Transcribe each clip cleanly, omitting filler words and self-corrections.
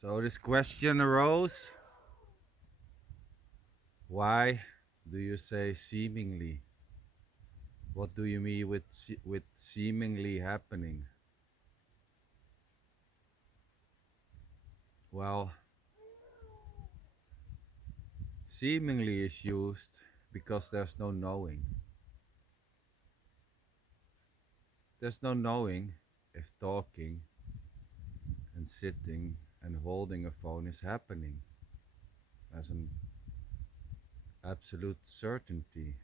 So this question arose, why do you say seemingly? What do you mean with with seemingly happening? Well, seemingly is used because there's no knowing. There's no knowing if talking and sitting and holding a phone is happening as an absolute certainty,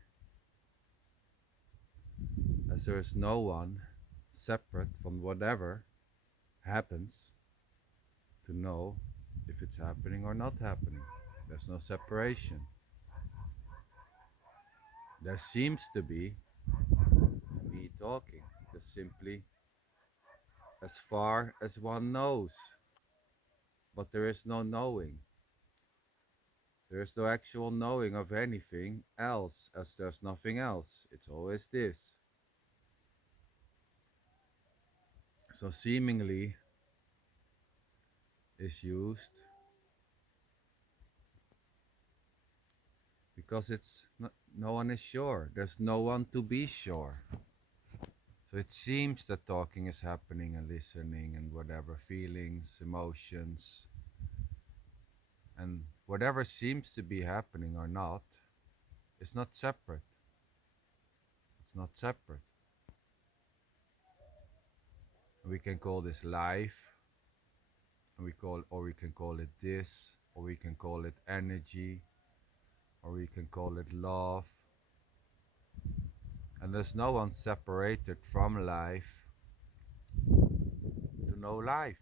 as there is no one separate from whatever happens to know if it's happening or not happening. There's no separation. There seems to be me talking, just simply as far as one knows, but there is no knowing. There is no actual knowing of anything else, as there's nothing else. It's always this. So seemingly is used because no one is sure. There's no one to be sure. So it seems that talking is happening and listening and whatever feelings, emotions, and whatever seems to be happening or not is not separate. It's not separate. We can call this life, and we can call it this, or we can call it energy, or we can call it love. And there's no one separated from life to know life.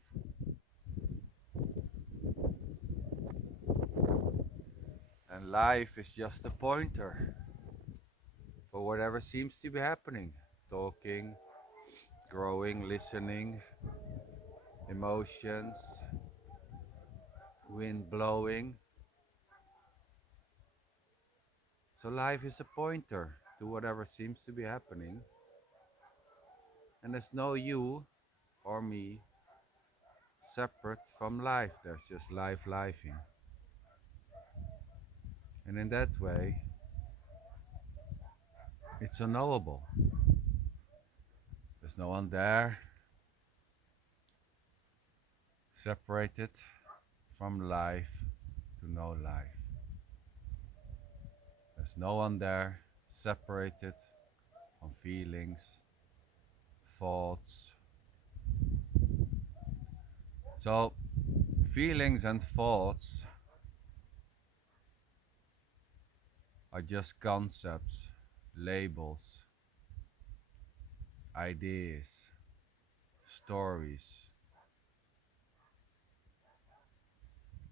And life is just a pointer for whatever seems to be happening. Talking, growing, listening, emotions, wind blowing. So life is a pointer to whatever seems to be happening. And there's no you or me separate from life. There's just life lifing. And in that way, it's unknowable. There's no one there separated from life to know life. There's no one there separated from feelings, thoughts. So, feelings and thoughts are just concepts, labels, ideas, stories.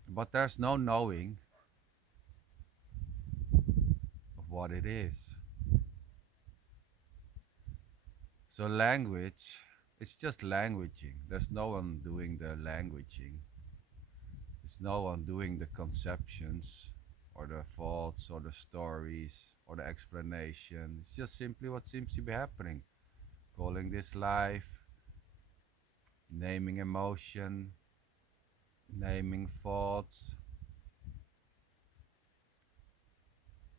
But there's no knowing of what it is. So language, it's just languaging. There's no one doing the languaging. There's no one doing the conceptions or the thoughts or the stories or the explanation. It's just simply what seems to be happening. Calling this life, naming emotion, naming thoughts.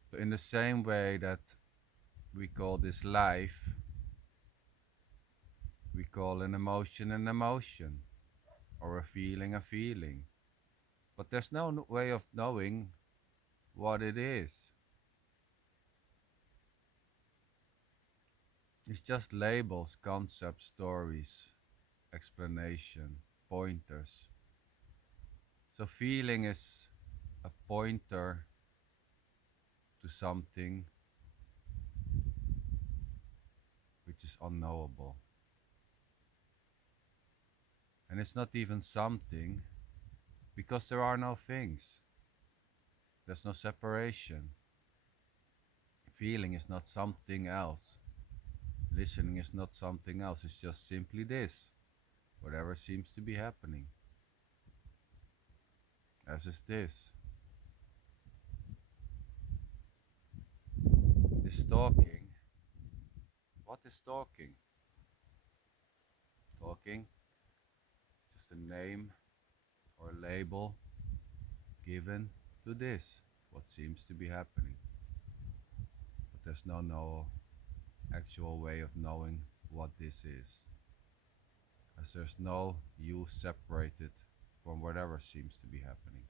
So in the same way that we call this life, we call an emotion, or a feeling a feeling. But there's no way of knowing what it is. It's just labels, concepts, stories, explanation, pointers. So feeling is a pointer to something which is unknowable. And it's not even something because there are no things. There's no separation. Feeling is not something else. Listening is not something else. It's just simply this. Whatever seems to be happening. As is this. This talking. What is talking? Talking, just a name or label given to this, what seems to be happening. But there's no actual way of knowing what this is, as there's no you separated from whatever seems to be happening.